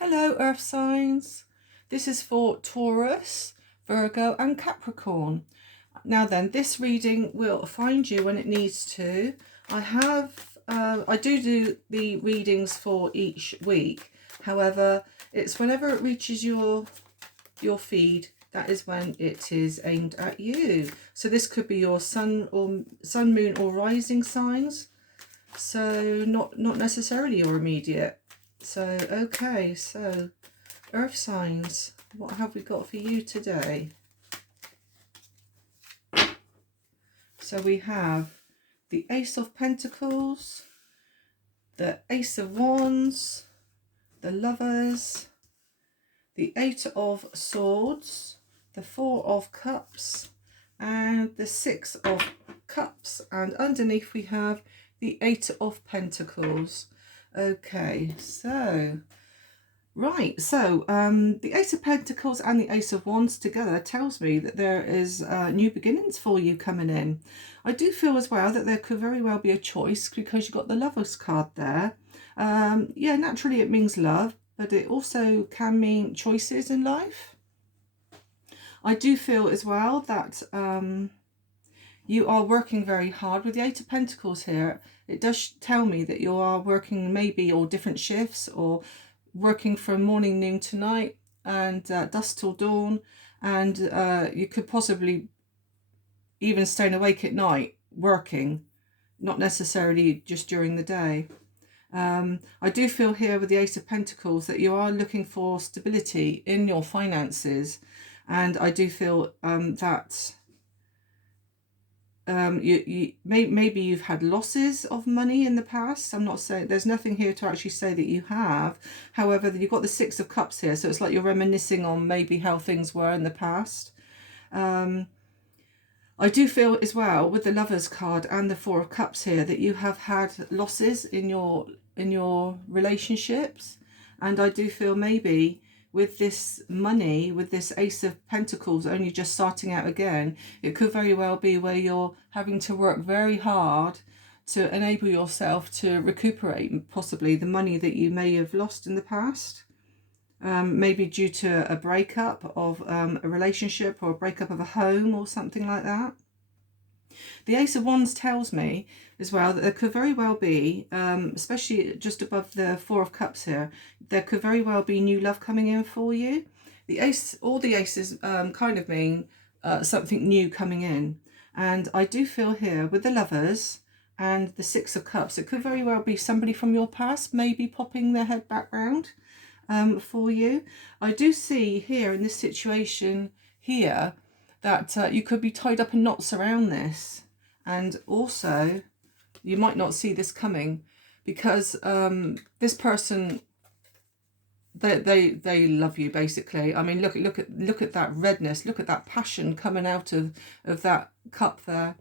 Hello, Earth signs. This is for Taurus, Virgo, and Capricorn. Now then, this reading will find you when it needs to. I do the readings for each week. However, it's whenever it reaches your feed, that is when it is aimed at you. So this could be your sun, moon, or rising signs. So not necessarily your immediate. So okay, so Earth signs, what have we got for you today? So we have the Ace of Pentacles, the Ace of Wands, the Lovers, the Eight of Swords, the Four of Cups, and the Six of Cups. And underneath we have the Eight of Pentacles. Okay, so the Ace of Pentacles and the Ace of Wands together tells me that there is new beginnings for you coming in. I do feel as well that there could very well be a choice because you've got the Lovers card there. Yeah, naturally it means love, but it also can mean choices in life. I do feel as well that you are working very hard with the Eight of Pentacles here. It does tell me that you are working maybe or different shifts or working from morning, noon to night and dusk till dawn, and you could possibly even staying awake at night working, not necessarily just during the day. I do feel here with the Ace of Pentacles that you are looking for stability in your finances, and I do feel that maybe you've had losses of money in the past. I'm not saying, there's nothing here to actually say that you have. However, you've got the Six of Cups here, so it's like you're reminiscing on maybe how things were in the past. I do feel as well with the Lovers card and the Four of Cups here that you have had losses in your relationships, and I do feel maybe with this money, with this Ace of Pentacles only just starting out again, it could very well be where you're having to work very hard to enable yourself to recuperate possibly the money that you may have lost in the past. Maybe due to a breakup of a relationship or a breakup of a home or something like that. The Ace of Wands tells me as well that there could very well be, especially just above the Four of Cups here, there could very well be new love coming in for you. All the aces kind of mean something new coming in. And I do feel here with the Lovers and the Six of Cups, it could very well be somebody from your past maybe popping their head back round for you. I do see here in this situation here that you could be tied up in knots around this, and also you might not see this coming because this person, they love you basically. I mean, look at that redness, look at that passion coming out of that cup there.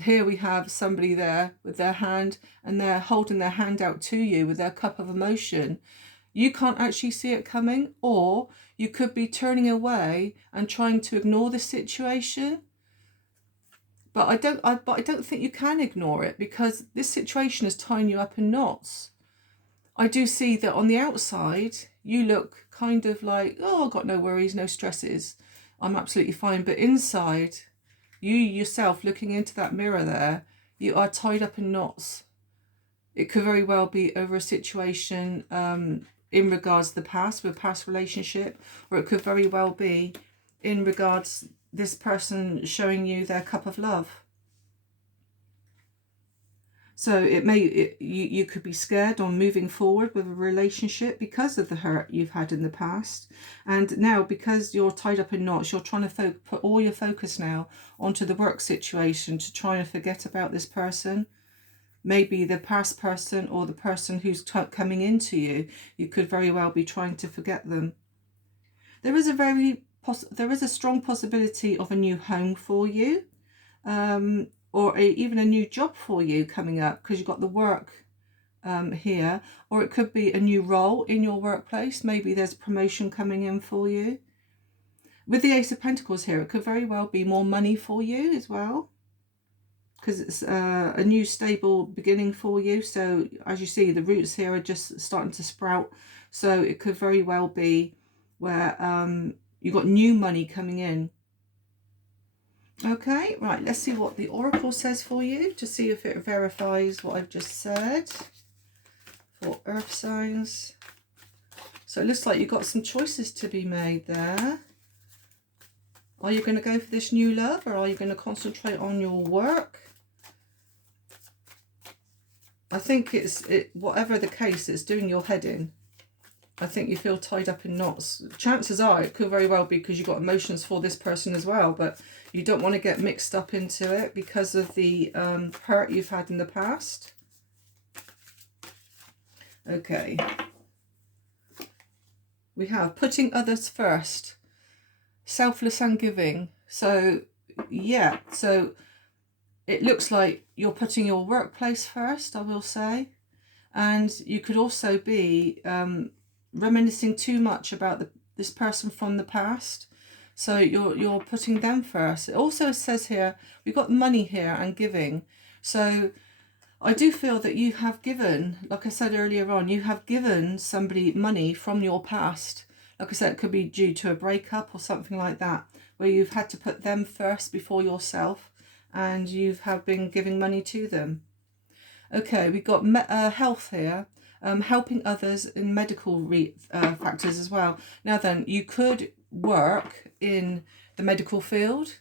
Here we have somebody there with their hand, and they're holding their hand out to you with their cup of emotion. You can't actually see it coming, or you could be turning away and trying to ignore the situation. But I don't think you can ignore it because this situation is tying you up in knots. I do see that on the outside, you look kind of like, oh, I've got no worries, no stresses. I'm absolutely fine. But inside, you yourself looking into that mirror there, you are tied up in knots. It could very well be over a situation in regards to the past, with past relationship, or it could very well be in regards this person showing you their cup of love. So you could be scared on moving forward with a relationship because of the hurt you've had in the past, and now because you're tied up in knots, you're trying to put all your focus now onto the work situation to try and forget about this person. Maybe the past person or the person who's coming into you, you could very well be trying to forget them. There is a strong possibility of a new home for you, or even a new job for you coming up because you've got the work here, or it could be a new role in your workplace. Maybe there's a promotion coming in for you. With the Ace of Pentacles here, it could very well be more money for you as well, because it's a new stable beginning for you. So as you see, the roots here are just starting to sprout So it could very well be where you've got new money coming in. Okay, right, let's see what the Oracle says for you, to see if it verifies what I've just said for earth signs. So it looks like you've got some choices to be made there. Are you going to go for this new love, or are you going to concentrate on your work? I think whatever the case, it's doing your head in. I think you feel tied up in knots. Chances are it could very well be because you've got emotions for this person as well, but you don't want to get mixed up into it because of the hurt you've had in the past. Okay. We have putting others first, selfless and giving. So, yeah, so it looks like you're putting your workplace first, I will say. And you could also be reminiscing too much about this person from the past, so you're putting them first. It also says here we've got money here and giving, so I do feel that you have given, like I said earlier on, you have given somebody money from your past. Like I said, it could be due to a breakup or something like that, where you've had to put them first before yourself, and you have been giving money to them. Okay, we've got health here, helping others in medical factors as well. Now then, you could work in the medical field,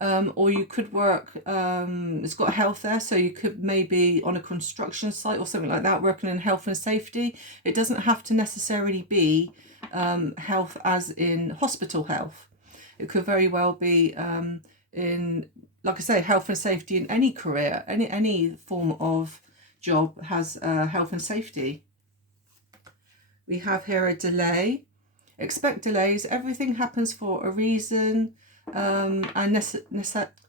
or you could work, it's got health there, so you could maybe on a construction site or something like that, working in health and safety. It doesn't have to necessarily be health as in hospital health. It could very well be in, like I say, health and safety in any career, any form of job has health and safety. We have here a delay. Expect delays. Everything happens for a reason, and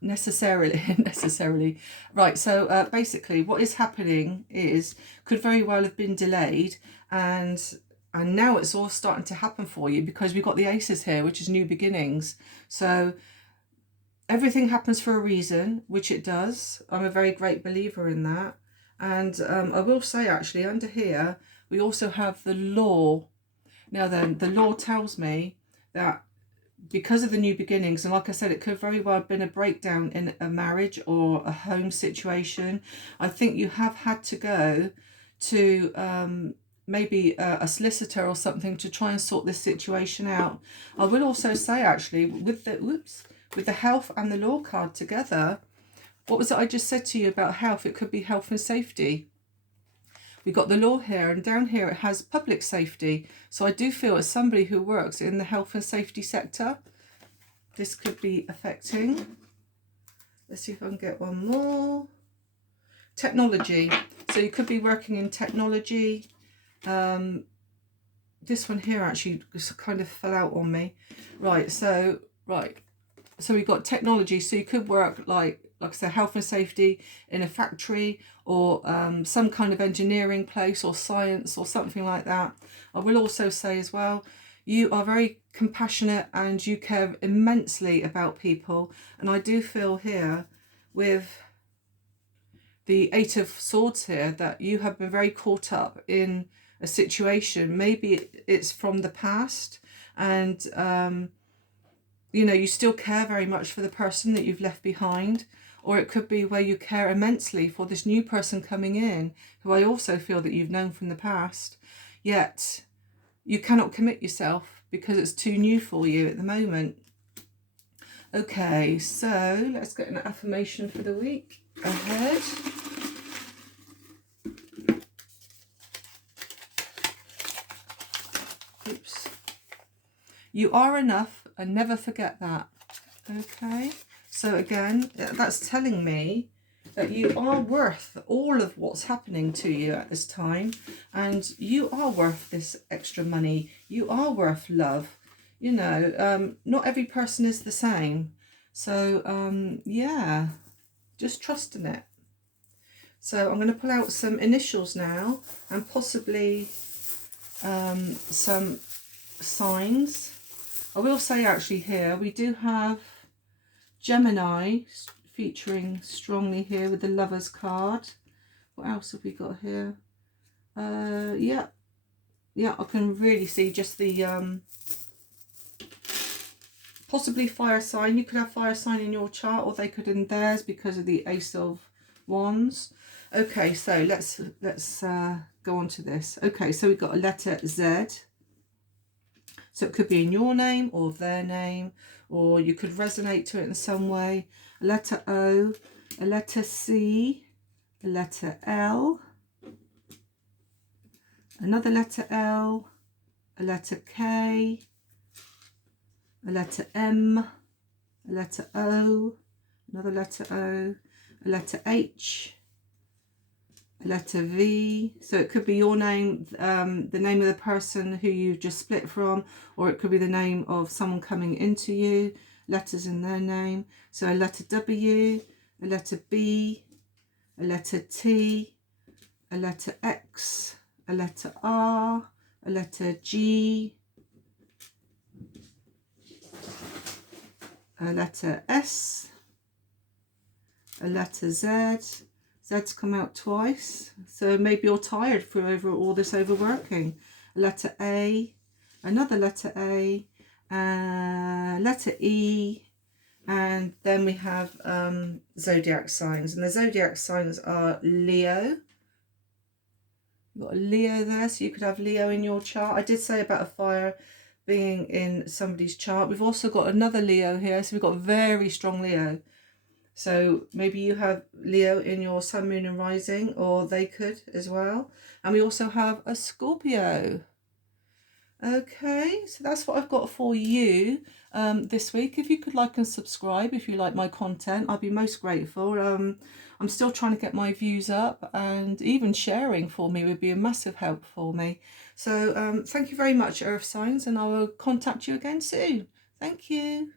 necessarily. Right, so basically what is happening is, could very well have been delayed, and now it's all starting to happen for you, because we've got the aces here, which is new beginnings. So everything happens for a reason, which it does. I'm a very great believer in that. And I will say, actually, under here, we also have the law. Now then, the law tells me that because of the new beginnings, and like I said, it could very well have been a breakdown in a marriage or a home situation. I think you have had to go to maybe a solicitor or something to try and sort this situation out. I will also say, actually, with the health and the law card together, what was it I just said to you about health? It could be health and safety. We've got the law here, and down here it has public safety. So I do feel, as somebody who works in the health and safety sector, this could be affecting. Let's see if I can get one more. Technology. So you could be working in technology. This one here actually just kind of fell out on me. Right, so we've got technology. So you could work like I said, health and safety in a factory, or some kind of engineering place, or science, or something like that. I will also say as well, you are very compassionate and you care immensely about people. And I do feel here with the Eight of Swords here that you have been very caught up in a situation. Maybe it's from the past, and you know, you still care very much for the person that you've left behind. Or it could be where you care immensely for this new person coming in, who I also feel that you've known from the past, yet you cannot commit yourself because it's too new for you at the moment. Okay, so let's get an affirmation for the week ahead. Oops. You are enough, and never forget that. Okay. So again, that's telling me that you are worth all of what's happening to you at this time, and you are worth this extra money. You are worth love. You know, not every person is the same. So, yeah, just trust in it. So I'm going to pull out some initials now, and possibly some signs. I will say, actually, here we do have Gemini featuring strongly here with the Lovers card. What else have we got here? Yeah, yeah, I can really see just the possibly fire sign. You could have fire sign in your chart, or they could in theirs because of the Ace of Wands. Okay, so let's go on to this. Okay, so we've got a letter Z. So it could be in your name or their name, or you could resonate to it in some way. A letter O, a letter C, a letter L, another letter L, a letter K, a letter M, a letter O, another letter O, a letter H, a letter V. So it could be your name, the name of the person who you just split from, or it could be the name of someone coming into you, letters in their name. So a letter W, a letter B, a letter T, a letter X, a letter R, a letter G, a letter S, a letter Z. Z's come out twice, so maybe you're tired for all this overworking. A letter A, another letter A, letter E, and then we have zodiac signs, and the zodiac signs are Leo. You've got a Leo there, so you could have Leo in your chart. I did say about a fire being in somebody's chart. We've also got another Leo here, so we've got a very strong Leo. So maybe you have Leo in your sun, moon and rising, or they could as well. And we also have a Scorpio. Okay, so that's what I've got for you this week. If you could like and subscribe if you like my content, I'd be most grateful. I'm still trying to get my views up, and even sharing for me would be a massive help for me. So thank you very much, Earth Signs, and I will contact you again soon. Thank you.